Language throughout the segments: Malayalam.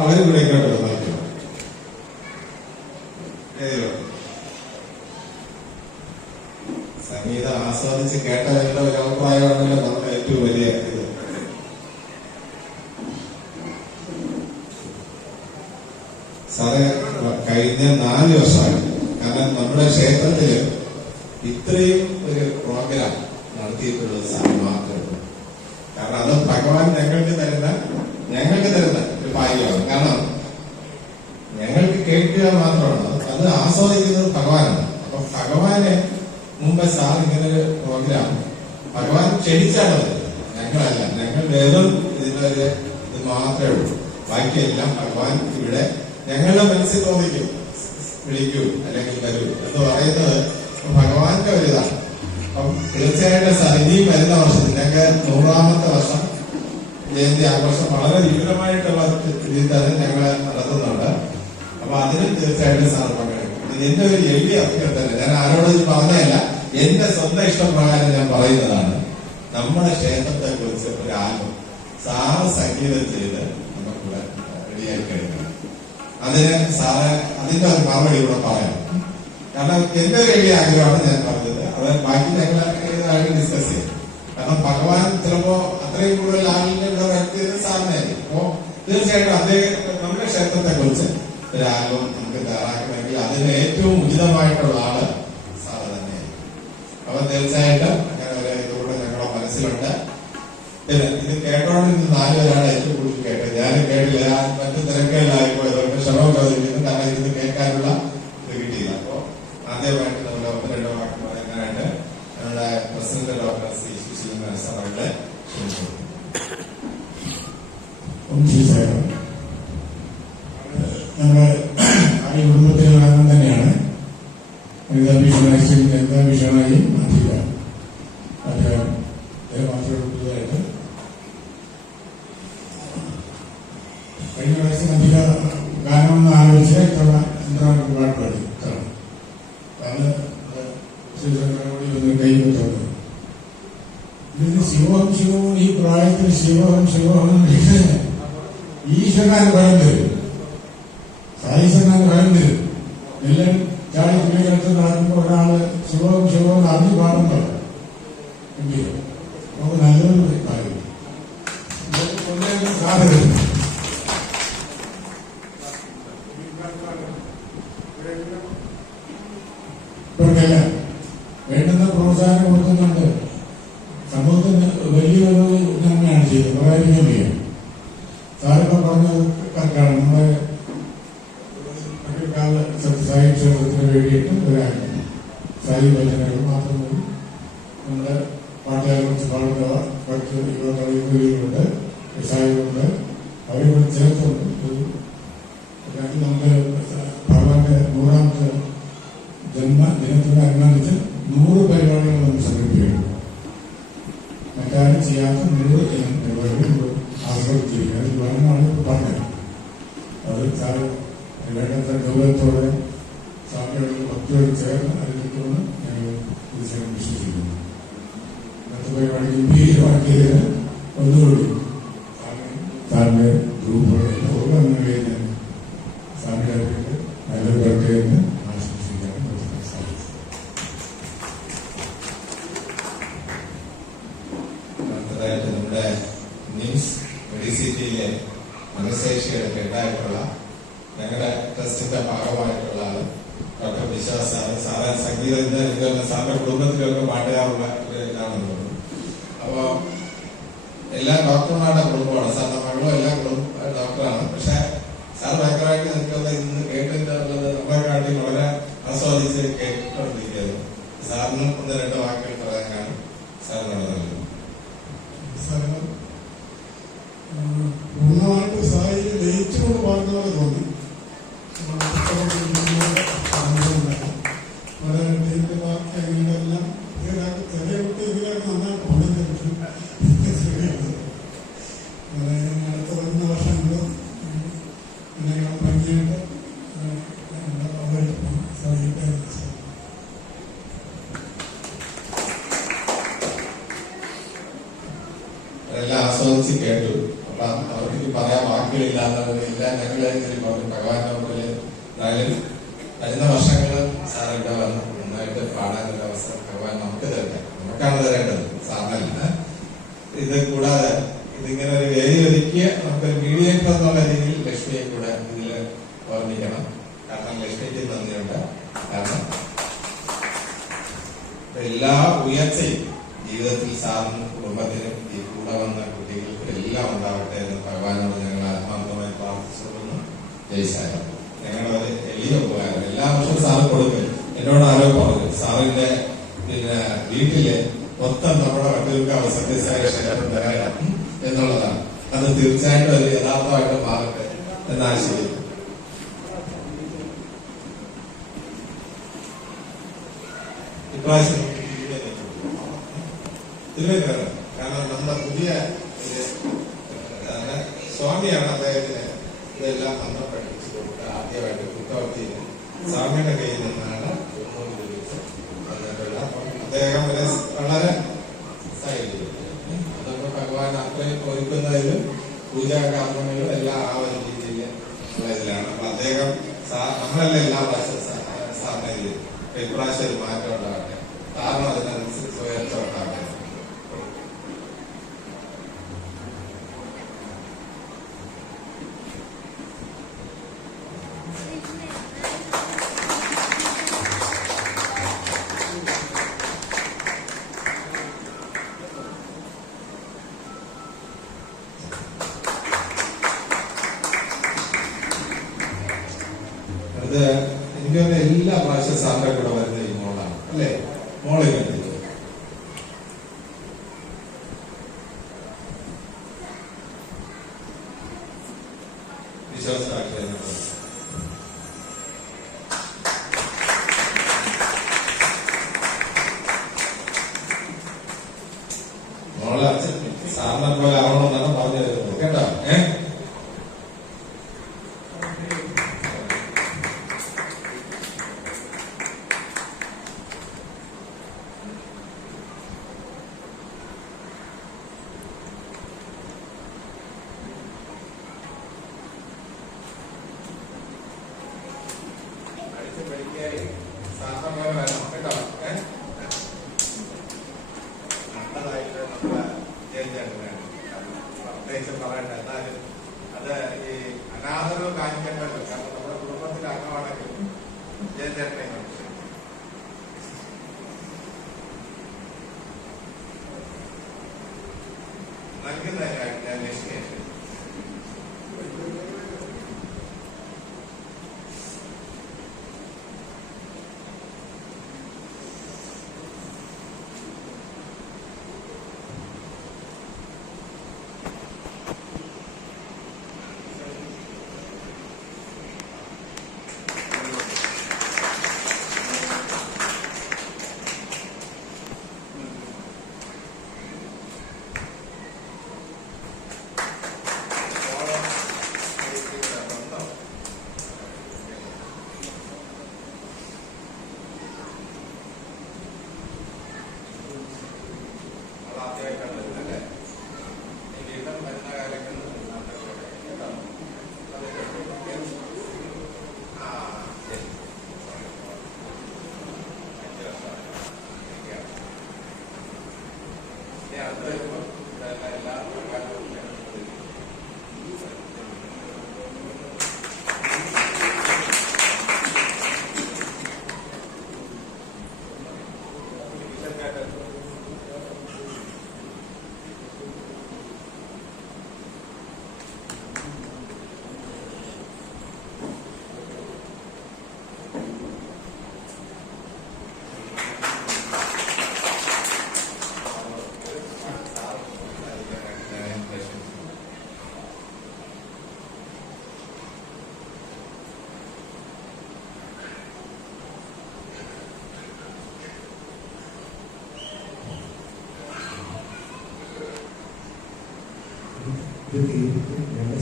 അവരും കൂടെ ഇങ്ങോട്ട് നോക്കിയോ സംഗീതം ആസ്വദിച്ച് കേട്ടവരുടെ ഒരു അഭിപ്രായമാണല്ലോ നമ്മുടെ ഏറ്റവും വലിയ ഇത്. സാറേ കഴിഞ്ഞ 4 വർഷമായി കാരണം നമ്മുടെ ക്ഷേത്രത്തില് ഇത്രയും ഒരു പ്രോഗ്രാം നടത്തിയിട്ടുള്ളത് സാറ് മാത്രമേ. കാരണം അത് ഭഗവാൻ ഞങ്ങൾക്ക് തരുന്ന ഒരു ഭാഗ്യമാണ്. കാരണം ഞങ്ങൾക്ക് കേൾക്കുക മാത്രമാണ്, അത് ആസ്വദിക്കുന്നത് ഭഗവാനാണ്. അപ്പൊ ഭഗവാനെ മുമ്പ് സാർ ഇങ്ങനെ ഒരു പ്രോഗ്രാം ഭഗവാൻ ക്ഷണിച്ചാണ് ഞങ്ങളല്ല, ഞങ്ങൾ വേദം ഇതിലൊരു ഇത് മാത്രമേ ഉള്ളൂ. ബാക്കിയെല്ലാം ഭഗവാൻ ഇവിടെ ഞങ്ങളുടെ മനസ്സിൽ തോന്നിക്കും, വിളിക്കൂ അല്ലെങ്കിൽ വരൂ എന്ന് പറയുന്നത് ഭഗവാന്റെ ഒരിതാണ്. അപ്പം തീർച്ചയായിട്ടും സാർ ഇനിയും വരുന്ന വർഷത്തിൽ ഞങ്ങൾക്ക് 100ാമത്തെ വർഷം ജയന്തി ആഘോഷം വളരെ വിപുലമായിട്ടുള്ള രീതിയിൽ തന്നെ ഞങ്ങൾ നടത്തുന്നുണ്ട്. അപ്പൊ അതിനും തീർച്ചയായിട്ടും സാർ പങ്കെടുക്കും. എന്റെ ഒരു എളിയ അഭ്യർത്ഥന, ഞാൻ ആരോടും പറഞ്ഞതല്ല, എന്റെ സ്വന്തം ഇഷ്ടപ്രകാരം ഞാൻ പറയുന്നതാണ്. നമ്മുടെ ക്ഷേത്രത്തെ കുറിച്ച് ഒരു ആൽബം സാറ് സംഗീതം ചെയ്ത് നമുക്കിവിടെ റെഡിയായി കഴിക്കണം. അതിന് സാറ് അതിന്റെ ഒരു മറുപടി ഇവിടെ പറയാം. കാരണം എന്റെ ഒരു വലിയ ആഗ്രഹമാണ് ഞാൻ പറഞ്ഞത്. അത് ബാക്കി ഞങ്ങൾ ഡിസ്കസ് ചെയ്യും. കാരണം ഭഗവാൻ ചിലപ്പോ അത്രയും കൂടുതൽ ആളിനെ ഇവിടെ വരുത്തിയത് സാറിനായിരിക്കും. അപ്പോ തീർച്ചയായിട്ടും അദ്ദേഹം നമ്മുടെ ക്ഷേത്രത്തെ കുറിച്ച് ഒരു ആൽബം നമുക്ക് തയ്യാറാക്കണമെങ്കിൽ അതിന് ഏറ്റവും ഉചിതമായിട്ടുള്ള ആള് സാറ് തന്നെയായിരിക്കും. അപ്പൊ തീർച്ചയായിട്ടും അങ്ങനെ ഒരു ഇതുകൂടെ ഞങ്ങളുടെ മനസ്സിലുണ്ട്. പിന്നെ ഇത് കേട്ടോണ്ടിരുന്ന 4 പേരാണ് ഏറ്റവും കൂടുതൽ കേട്ടത്. ഞാനും കേട്ടില്ല, മറ്റു തിരക്കുകളിലായിപ്പോയത് കൊണ്ട് ക്ഷമ ചോദിക്കുന്നു. കാരണം ഇത് കേൾക്കാനുള്ള ഇത് കിട്ടിയില്ല. അപ്പോ ആദ്യമായിട്ട് നമ്മൾ 1-2 വാക്ക് പറയാനായിട്ട് ഞങ്ങളുടെ പ്രസിഡന്റ് ഡോക്ടർ ശ്രീ സുശീലൻ സാറുടെ ക്ഷണിച്ചു. നമ്മുടെ ആ കുടുംബത്തിലെ അംഗം തന്നെയാണ് ഭീഷണായി അദ്ദേഹം പുതുതായിട്ട് കഴിഞ്ഞ പ്രാവശ്യം അധിക ഗാനമെന്ന് ആലോചിച്ച് ഇത്തവണ പാട്ട് പാടി. അത് ശ്രീശങ്കരോടി ഒന്ന് കൈവെച്ചത്. ഇതിന് ശിവം ശിവവും ഈ പ്രായത്തിൽ ശിവം ശിവം ഈശ്വരൻ ഭയം തരും, സായിശനാൻ ഭയം തരും. എല്ലാം ചാടി തുണികൾക്ക് നടക്കുമ്പോൾ ഒരാള് ശിവവും ശിവവും അറിഞ്ഞു പാടുമ്പോ നമുക്ക് നല്ലൊരു കാര്യം സാധ്യത. ഇവർക്കെല്ലാം വേണ്ടുന്ന പ്രോത്സാഹനം കൊടുക്കുന്നുണ്ട്. സമൂഹത്തിന് വലിയൊരു നന്മയാണ് ചെയ്തത്. പറയാതിരിക്കാൻ വയ്യ. സാറിപ്പോ പറഞ്ഞത് കറക്റ്റാണ്. നമ്മുടെ സായി ക്ഷേത്രത്തിന് വേണ്ടിയിട്ട് ഒരാഴ്ച സായി ഭജനകൾ മാത്രം മതി. നമ്മുടെ പാട്ടുകാരെ കുറിച്ച് പാടുന്ന കുറച്ച് യുവകളുണ്ട്, സായികളുണ്ട്, അവരെ കൂടെ ചേർത്തുണ്ട്. നമുക്ക് ഭഗവാന്റെ 100ാമത്തെ ജന്മദിനത്തിനനുബന്ധിച്ച് 100 പരിപാടികൾ നമുക്ക് സംഘടിപ്പിക്കണം. മറ്റാരും ചെയ്യാത്ത 100 പരിപാടികൾ ആസ്വദിച്ചിരിക്കുക. അത് വേണമെന്നാണ് ഇപ്പോൾ പറഞ്ഞത്. അത് സാറ് വേണ്ടത്ര ഗൗരവത്തോടെ സ്വാമിയോട് ഭക്തിയോട് ചേർന്ന് അതിലെത്തുമെന്ന് ഞങ്ങൾ തീർച്ചയായും വിശ്വസിക്കുന്നു. ഇന്നത്തെ പരിപാടി ഗംഭീരമാക്കിയതിന് ഒന്നുകൂടി സാറിന്റെ ഗ്രൂപ്പുകളെ ഓരോന്നിനെ ഞാൻ സ്വാമിയുടെ നല്ലൊരു പ്രത്യേകത ആശംസിക്കാൻ സാധിച്ചു. അടുത്തതായിട്ട് നമ്മുടെ നിംസ് മെഡിസിറ്റിയിലെ മനശേഷിയുടെ ഹെഡായിട്ടുള്ള ഞങ്ങളുടെ ട്രസ്റ്റിന്റെ ഭാഗമായിട്ടുള്ള ആള് ഡോക്ടർ വിശ്വാസ് സാറ്. സാറ് സംഗീതജ്ഞ, സാറിന്റെ കുടുംബത്തിലൊക്കെ പാട്ടുകാരുള്ള ഇതാണെന്ന് തോന്നുന്നു. അപ്പോ എല്ലാ ഡോക്ടർമാരുടെ കുടുംബമാണ്. സാറിന്റെ മകളും എല്ലാ ഡോക്ടറാണ്. പക്ഷെ സാർ ഭയങ്കരമായിട്ട് നിൽക്കുന്നത് ഇന്ന് കേട്ടിട്ടുള്ളത് നമ്മളെക്കാട്ടി വളരെ ആസ്വദിച്ച് കേട്ടുകൊണ്ടിരിക്കുന്നത്. സാറിനും 1-2 വാക്കുകൾ പറയാനാണ് സാറിനോട് നൽകുന്നത്. പൂർണ്ണമായിട്ട് സായിയെ ലയിച്ചുകൊണ്ട് പാടുന്ന പോലെ തോന്നി. എല്ലാം ചെറിയ കുട്ടി ഇതിലൊക്കെ നന്നായി പോകുന്നുണ്ട്. അടുത്ത വരുന്ന വർഷം എല്ലാം ഞങ്ങൾ ഇതിൽ പറഞ്ഞു ഭഗവാന്റെ മുമ്പിൽ എന്നാലും വരുന്ന വർഷങ്ങൾ സാർ ഇവിടെ വന്ന് നന്നായിട്ട് പാടാനൊരു അവസരം ഭഗവാൻ നമുക്ക് തരട്ടെ. നമുക്കാണ് തരേണ്ടത്, സാറിനല്ല. ഇത് കൂടാതെ ഇതിങ്ങനെ ഒരു വേദി ഒരുക്കിയ നമുക്കൊരു മീഡിയേറ്റർ എന്നുള്ള രീതിയിൽ ലക്ഷ്മിയെ കൂടെ ഇതിൽ ഓർമ്മിക്കണം. കാരണം ലക്ഷ്മിക്ക് നന്ദിയുണ്ട്. കാരണം എല്ലാ ഉയർച്ചയും ജീവിതത്തിൽ സാറിനും കുടുംബത്തിനും ഈ കൂടെ വന്ന കുട്ടികൾക്കും എല്ലാം ഉണ്ടാവട്ടെ എന്ന് ഭഗവാനോട് ഞങ്ങൾ ആത്മാർത്ഥമായി പ്രാർത്ഥിച്ചുകൊള്ളുന്നു. ജയ്സായ ഞങ്ങളുടെ ഒരു എളിയ ഉപകാരം എല്ലാ വർഷവും സാറ് കൊടുക്കും. എന്നോട് ആരോ പറഞ്ഞു സാറിന്റെ വീട്ടില് മൊത്തം നമ്മുടെ വട്ടിയൂർക്കാവ് സത്യസായ ക്ഷേത്രം തരാം എന്നുള്ളതാണ്. അത് തീർച്ചയായിട്ടും ഒരു യഥാർത്ഥമായിട്ട് മാറട്ടെ എന്ന് ആശയിക്കുന്നു. ഇപ്രാവശ്യം കാരണം നമ്മുടെ പുതിയ സ്വാമിയാണ് അദ്ദേഹത്തിന് ഇതെല്ലാം നമ്മൾ പഠിപ്പിച്ചു കൊടുക്കുക. ആദ്യമായിട്ട് കുറ്റവർത്തിയിൽ സ്വാമിയുടെ കയ്യിൽ നിന്നാണ് വന്നിട്ടുള്ള. അദ്ദേഹം വളരെ അതൊക്കെ ഭഗവാൻ അത്രയും ഒരുക്കുന്നതിലും പൂജാകർമ്മങ്ങളിലും എല്ലാം ആ ഒരു രീതിയിൽ ഉള്ള ഇതിലാണ്. അപ്പൊ അദ്ദേഹം നമ്മളെല്ലാം എല്ലാ പ്രാവശ്യം സാറിനെ ഇപ്രാവശ്യം ഒരു മാറ്റം ഉണ്ടാകട്ടെ. കാരണം അതിനനുസരിച്ച് ഉയർച്ച ഉണ്ടാകട്ടെ. എനിക്കൊന്ന് എല്ലാ പ്രാവശ്യം സാറിന്റെ കൂടെ വരുന്ന ഈ മോളാണ് അല്ലേ? മോളെ കണ്ടില്ല വിശ്വാസമാക്കിയ മോളെ അച്ഛൻ സാറിനെ പോലെ ആവണമെന്നാണ് പറഞ്ഞു തരുന്നത് കേട്ടോ. പറയണ്ട. എന്നാലും അത് ഈ അനാദരവ് കാണിക്കേണ്ടല്ലോ. കാരണം നമ്മുടെ കുടുംബത്തിലെ അംഗമാണെങ്കിലും ജയചേട്ടനെ നൽകുന്നതിനായിട്ട് ഞാൻ ലക്ഷ്മിയെ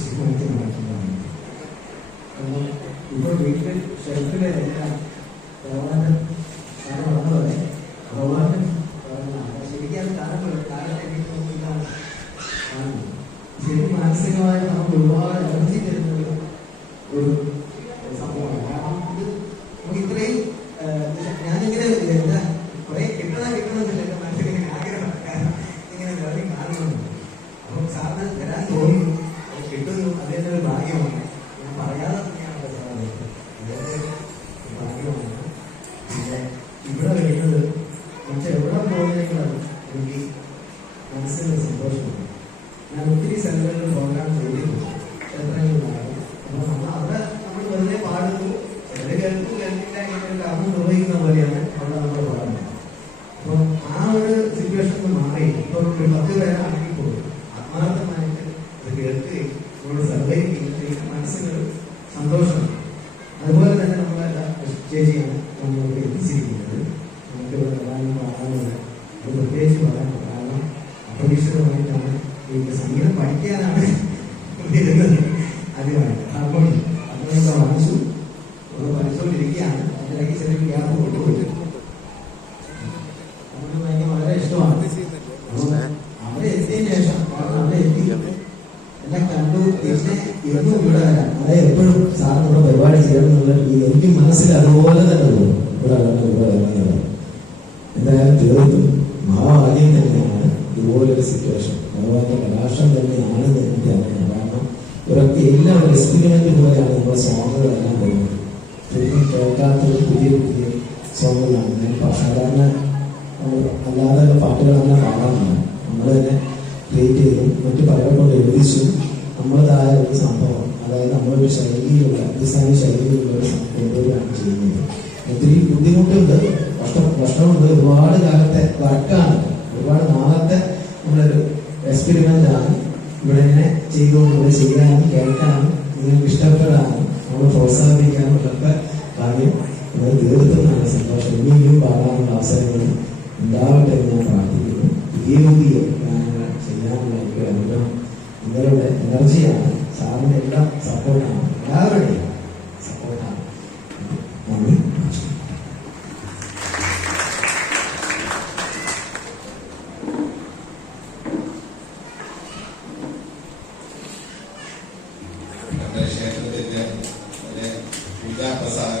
ശരിമാറ്റി മാറ്റുന്നതാണ്. കാരണം ഇപ്പോൾ വീട്ടിൽ ഷെൽഫിലെ എല്ലാം ഭഗവാന് സാറ് വന്നതോടെ ഭഗവാന് ശരിക്കും കാലത്തേക്ക് നോക്കിയിട്ടാണ് കാണുന്നത്. ശരി മാനസികമായി നമുക്ക് ഒരുപാട് എനർജി തരുന്ന മനസ്സിനൊരു സന്തോഷമാണ്. അതുപോലെ തന്നെ നമ്മളെ ചേച്ചിയാണ് നമ്മൾക്ക് എത്തിച്ചിരിക്കുന്നത്. നമുക്ക് ഇവിടെ പ്രധാനം പറയാനുള്ളത് അത് പ്രത്യേകിച്ച് പറയാൻ, കാരണം അപ്രതീക്ഷിതമായിട്ടാണ് ഈ സംഗീതം പഠിക്കാനാണ് വരുന്നത് ആദ്യമായിട്ട്. അപ്പോൾ വാങ്ങിച്ചു നമ്മൾ പഠിച്ചുകൊണ്ടിരിക്കുകയാണ്. അതിൻ്റെ ഇടയ്ക്ക് ചെറിയ ഗ്യാപ്പ് കൊണ്ടുപോയി. നമുക്ക് ഭയങ്കര വളരെ ഇഷ്ടമാണ്. അപ്പോൾ അവിടെ എത്തിയതിനു ശേഷം, കാരണം അവിടെ എത്തി എല്ലാം കണ്ടു, പിന്നെ ഇന്നും ഇവിടെ വരാം. അതായത് എപ്പോഴും സാറിന് ഇവിടെ പരിപാടി ചെയ്യണം എന്നുള്ള എനിക്ക് മനസ്സിൽ അതുപോലെ തന്നെ തോന്നും. ഇവിടെ വരണമെന്നുള്ളത് എന്തായാലും തീർത്തും മഹാഭാഗ്യം തന്നെയാണ് ഇതുപോലൊരു സിറ്റുവേഷൻ. ഭഗവാന്റെ കടാക്ഷം തന്നെയാണ് എനിക്ക് അറിയാം. കാരണം ഇവരൊക്കെ എല്ലാം ഒരു എക്സ്പെരിമെന്റ് പോലെയാണ് നമ്മുടെ സോങ്ങുകളെല്ലാം വരുന്നത്. ശരിക്കും കേൾക്കാത്തൊരു പുതിയ പുതിയ സോങ്ങുകളാണ്. ഞാൻ സാധാരണ അല്ലാതെ പാട്ടുകളെല്ലാം പാടാറില്ല. നമ്മൾ തന്നെ ക്രിയേറ്റ് ചെയ്തും മറ്റു പലരെ കൊണ്ട് എഴുതിച്ചു നമ്മളതായ ഒരു സംഭവം, അതായത് നമ്മളൊരു ശൈലിയിലുള്ള ഹിന്ദുസ്ഥാനി ശൈലിയിലുള്ള ഒരു സംഭവമാണ് ചെയ്യുന്നത്. ഒത്തിരി ബുദ്ധിമുട്ടുണ്ട്, പ്രശ്നമുണ്ട്, ഒരുപാട് കാലത്തെ വർക്കാണ്, ഒരുപാട് നാളത്തെ നമ്മളൊരു എക്സ്പെരിമെന്റ് ആണ്. ഇവിടെ ഇങ്ങനെ ചെയ്തുകൊണ്ട് ചെയ്യാനും കേൾക്കാനും നിങ്ങൾക്ക് ഇഷ്ടപ്പെടാനും നമ്മൾ പ്രോത്സാഹിപ്പിക്കാനും ഒക്കെ കാര്യം നിങ്ങൾ തീർത്തും നല്ല സന്തോഷം. ഇനിയും പാടാനുള്ള അവസരങ്ങൾ ഉണ്ടാവട്ടെ എന്ന് ഞാൻ പ്രാർത്ഥിക്കുന്നു. പുതിയ പുതിയ ഗാനങ്ങൾ ചെയ്യാനുള്ള എനിക്ക് അനുഗ്രഹം നിങ്ങളുടെ എനർജിയാണ്, സാറിന്റെ എല്ലാം സപ്പോർട്ടാണ്, എല്ലാവരുടെയും സപ്പോർട്ടാണ്. നന്ദി. നമ്മുടെ ക്ഷേത്രത്തിന്റെ പൂജാ പ്രസാദ